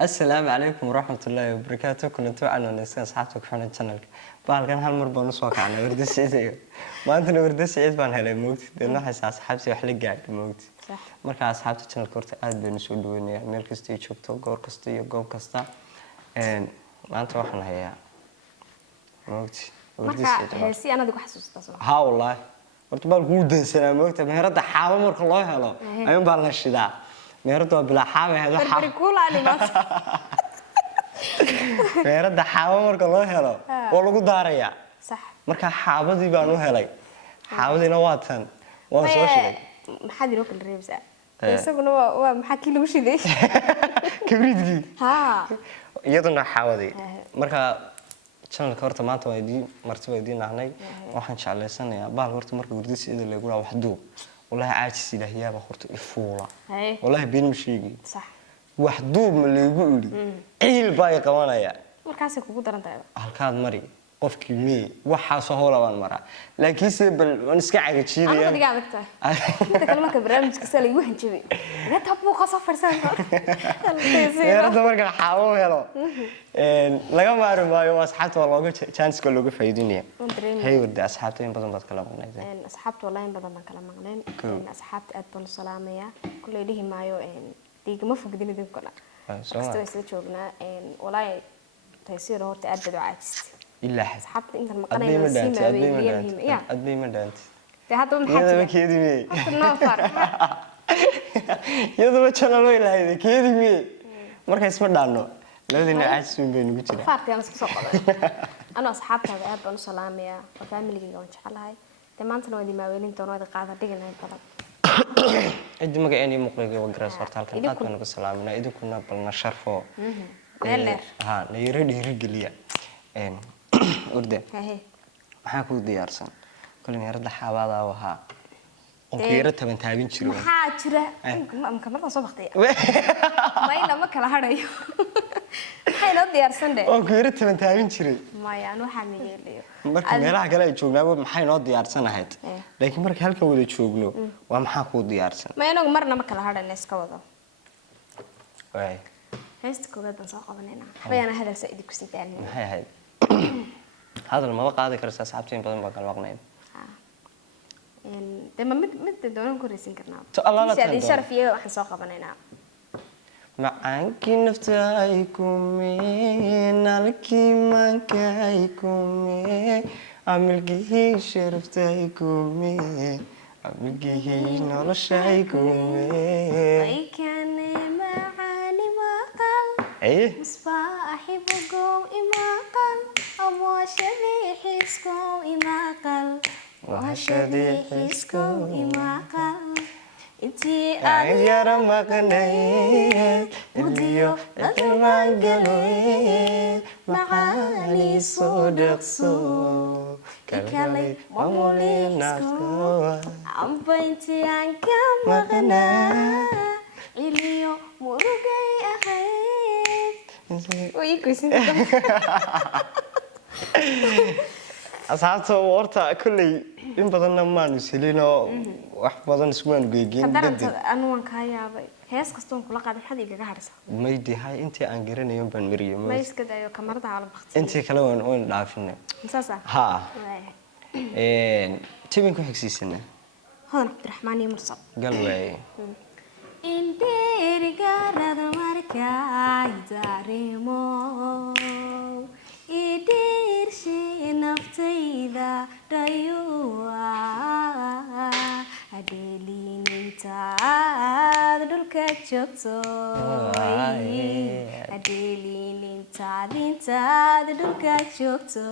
السلام عليكم ورحمة الله وبركاته. كنتوا عنا نسأل أصحابك في القناة. بالكن هالمرة بنسوق عنا ورد سعيد. ما أنت ورد سعيد بان هلا موت. لأنه حس أصحابي وحلق قاعد موت. صح. مركز أصحابي القناة كورت قاعد بنسولون يعني ميل كستي شوفتو جور كستي جوب كستا. ما أنت واحنا هي موت. ورد سعيد. هسي أنا ديك حسوس تصور. ها والله. ورد بالجود سلام موت. مهرد حاول مرك الله هلا. أيام بالنشدة. مهرد بلا حاول هذا حاول. بربري كول على مات. meerada xaabo marka loo helo oo lagu daaraya صح marka xaabadii baan u helay xaabadiina waa tan waan soo shilay maxaa diro kala reebsa isaguna waa maxaa kii lagu shiday kibridkii ha iyaduna xaabadii marka channel horta maanta waa idin martaba idin ahnay waxaan jecleysanayaa baal horta marka gurdisiida lagu wax duub wallahi caajis ilaahiyaaba horta ifuula wallahi been mushiigi صح wax duub ma leegu iri ciil bay qabanaya markaas kugu daran tahay halkaad mari qofkii mee waxa soo hoolaan mara laakiin se bal waan iska cagajiidaya aniga digaaga inta kale marka barnaamijka sala igu hanjabay ina tabu qasaf farsan meerada marka xaabo helo laga maari maayo asxaabta waa looga chance ka looga faa'iideynaya hay warda asxaabta in badan bad kala maqnaydeen asxaabta wallahi in badan baan kala maqneen asxaabta aad baan salaamaya kulay dhihi maayo digama fogdin idinkuna kasta way soo joognaa wallahi taysiir horta aad bad caajis ilaa asxaabta inta maqnayna siima adbay ma dhaanti hadda maxaa yada keedimay no far yada channel way lahayd keedimay marka isma dhaano labadina caajis weyn bay nagu jiraa fartiyan isku soo qaday ana asxaabtada aad baan u salaamaya family-ga waan jecelahay dhammaantood waa diimaawelin doonada qaada dhiganay badan إدي ما جاني مقلقة وجرس صارت هالكلام هذا كنا بسلام أنا إدي كنا بالنشرفه ها نيرد يرجليا إن ورده محاكو ديارسن كل نيرد حوالها وها وكيرت من تابين شلو حاجرة مكملة صبحتي ما يلا ما كلا هرايو حيل ديارسن ده وكيرت من تابين شلو ما يعني حامي ليه marka meelaha kale ay joognaa maxay noo diyaarsanahayd laakiin marka halka wada joogno waa maxaa ku diyaarsan ma inagu marna ma kala hadhan iska wado way heesta koobaad baan soo qabanayna bayana hadal said ku sii daalin maxay ahayd hadal ma qaadi kartaa asxaabtiin badan baa kala waqnayn dama mid doonan ku reysin karnaa to Allah la tahay sharfiye waxaan soo qabanaynaa معاك نفتايكم نالكي مانكايكم عملكي شرفتايكم عملكي نرشايكم أي كان معاني مقال مصباحي بقوم إماقال أبو شبيحيسكم إماقال وشبيحيسكم إماقال inti ayar maqnay idiyo dadman galay maali soo dhaqso kalay mamulinasko amba inti aan ka maqnaa iliyo murugay ahayd way kusin asxaabta warta kulay in badan ma nusilino wax badan isku aan geeyeen dadka anu waan ka yaabay hees kastoon kula qaadan xad igaga harsa maydi hay intii aan garanayo baan mariyo ma iska dayo kamarada ala baqti intii kale waan dhaafinay saasa ha tibin ku xigsiisana hodan abdiraxmaan iyo mursal galway indiriga rada markay darimo idirshi naftayda dayuwa adelinintaad dhulka joogto adelinintaad dhulka joogto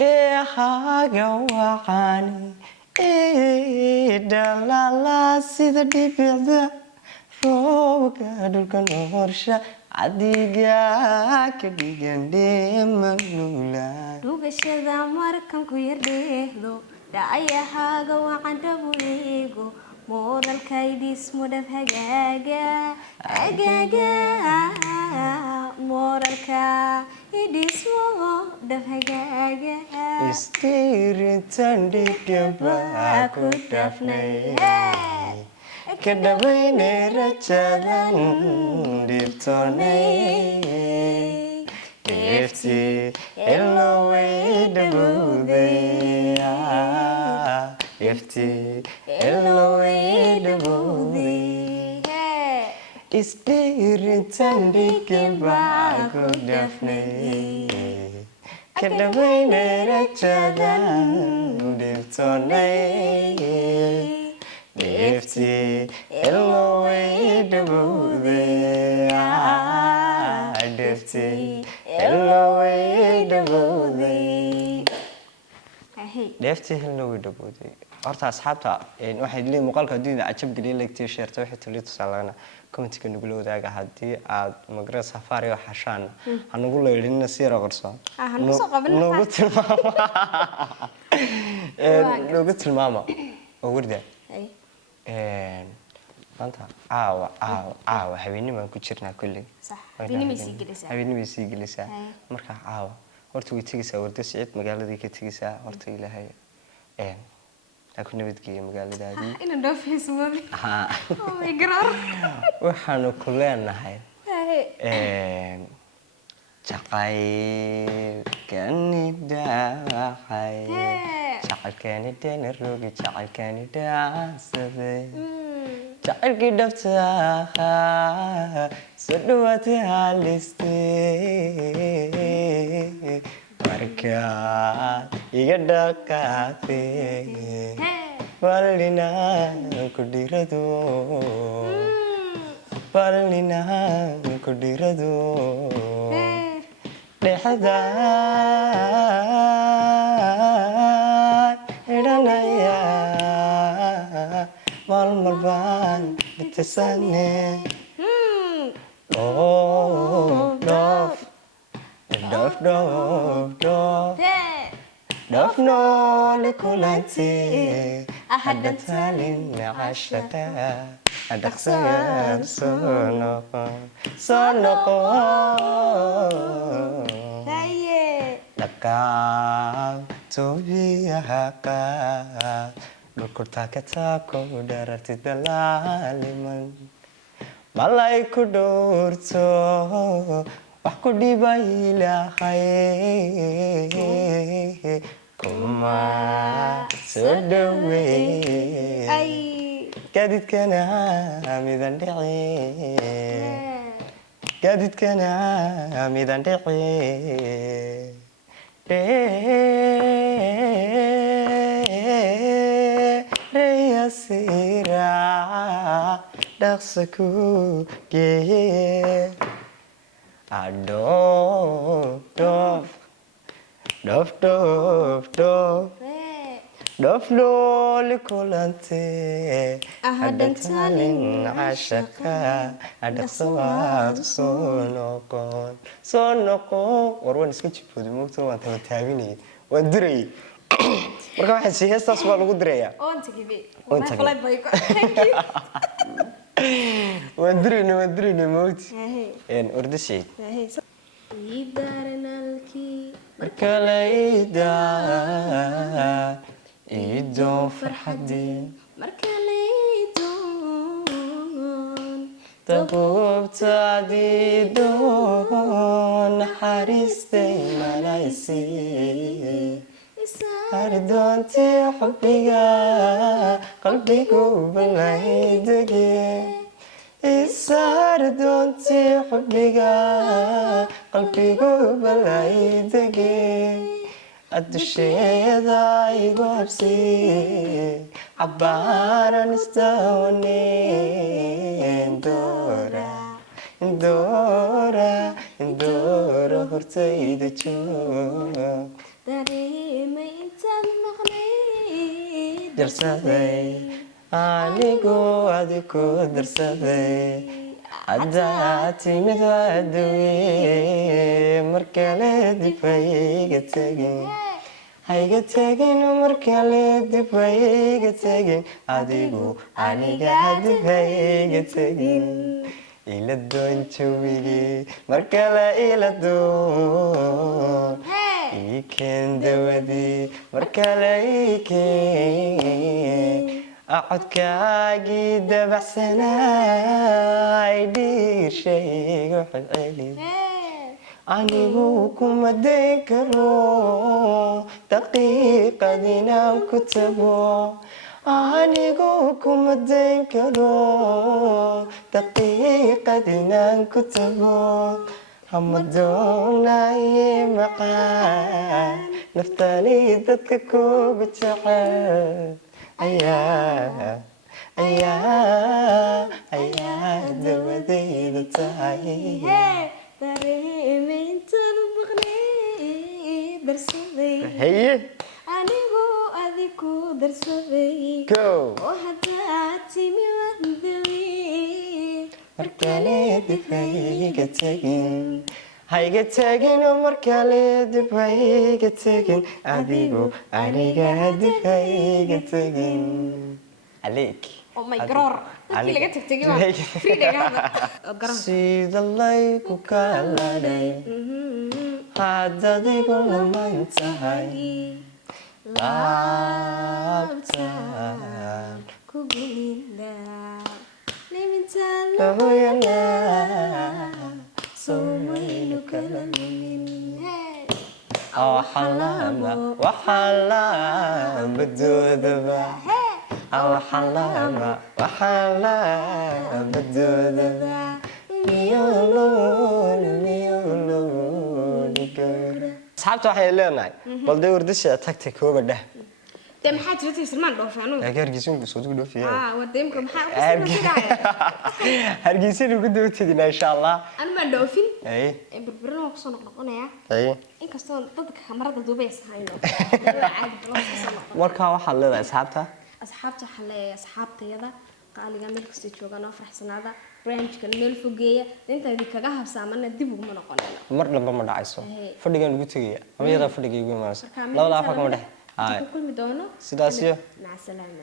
dheehaaga waxaani idhalala sida dhibicda roobka dhulka noorsha adiga ka dhigan dheemanula dhugashada markan ku yardheehdo dhacayahaaga wacan dhabuleego mooralkaydis mudhab hagaaga mooralka idhismo dhab hagaaga istirintan dhigaba ku dhafnay kadhabayne rajadan dhibtoonay dheefti eloway dhawowday dheefti eloway dhawowday isdhiiritan dhigabaa ku dhafnay kadhabayne rajadan dhibtoonay dheefti eloway dhawowday dheefti eloway dhawowday dheefti eloway dhawowday horta asxaabta waxay leeyihiin muuqaalka adduunyada cajab geliya lagtii sheerta wixii taliyo tusaalana commentiga nagula wadaaga haddii aad magara safari oo xashaan hanagu leedhinna si yara qarsoon noogu tilmaama oo warda maanta caawa habeennimaan ku jirnaa kulli habeenimay sii gelisaa marka caawa horta way tegaysaa warda siciid magaaladii ka tegaysaa horta ilaahay ku nabadgeeya magaaladaadii waxaanu ku leenahay jacaylkani dhaacay jacaylkani dhana rogi jacaylkani dhaansaday jacaylkii dhabta soo dhawaatay halistay markaad iga dhaqaatay ballinaan ku dhirado dhexdaan idhanaya maalmal baan dhitasane dhoof noole kulante hadda taalin cashada dhaqsayaad soo noqon dhaqaal toobiyaha qaad dhukurtaa ka taako dhararti dalaaliman malay ku dhowrto wax ku dhibay ilaahay kuma soo dhaweey gaadidkana midan dhici reyasira dhaqsa ku geeye dhoof noole kulante hadda taalin cashaqa dhaqsawaad soo noqon war waan iska jibooday moogta waan taba taabinayay waan dirayay marka waxaa si heestaas baa lagu dirayaa waan diraynay moogti orda saciid marka la idaa idoon farxadii dabuubtaadii doon naxariistay malaysii ardoontii xubbiga qalbigu balaydege isardoontii xubbiga qalbigu balaydege addusheeda igu habsii cabbaaran istaawanin indoora hortayda joog dareemay intaad maqnayd darsaday anigu adiku darsaday haddaa timid waadawe markale dib hayga tegin markale dib hayga tegin adigu aniga dib hayga tegin ila doon jawigii markale ila doon iikeen dawadii markale iikeen codkaagii dabacsanaay dhiir shaygu celceli anigu kuma dayn karo daqiiqad inaan ku tago anigu kuma dayn karo daqiiqad inaan ku tago hama doonaye macaan naftani dadka kuga jecel ayaa dawadayda tahay dareemeyntan maqnay darsaday haye anigu adiku darsaday oo haddaa timi wandawey markale dib hayga tegin hayga tegin markale dib hayga tegin adigu aniga dib hayga tegin عليك Oh my god dadkii laga tagtay waa freedom sida layku kaladay hadadigu lama tahay laabtan ku gelinda limintan lahoyana soomaynu kala lumin waxala badoodaba waxala badoodaba asxaabta waxay leenahay bal dee wardasha tagtay kooba dheh de maxaa jirtay Salmaan dhoofano hargeysa ku soo dhoofiyaa wadeemka maxaa u hargeysa ugu dawtidina insha Allah ma dhoofin ay burburna ku soo noqonaya ay inkastoo dadka kamarada duubaysa hayno marka waxa leedahay asxaabta xalee asxaabtayada qaaliga meel kasta joogan oo faraxsanaada branchka meel fogeeya intaadii kaga habsaamana dib ugu noqonayna mar laba ma dhacayso fadhigan ugu tagaya ama yada fadhiga ugu imaanayso labada afar kama dhex kulmi doono sidaas iyo mac salaama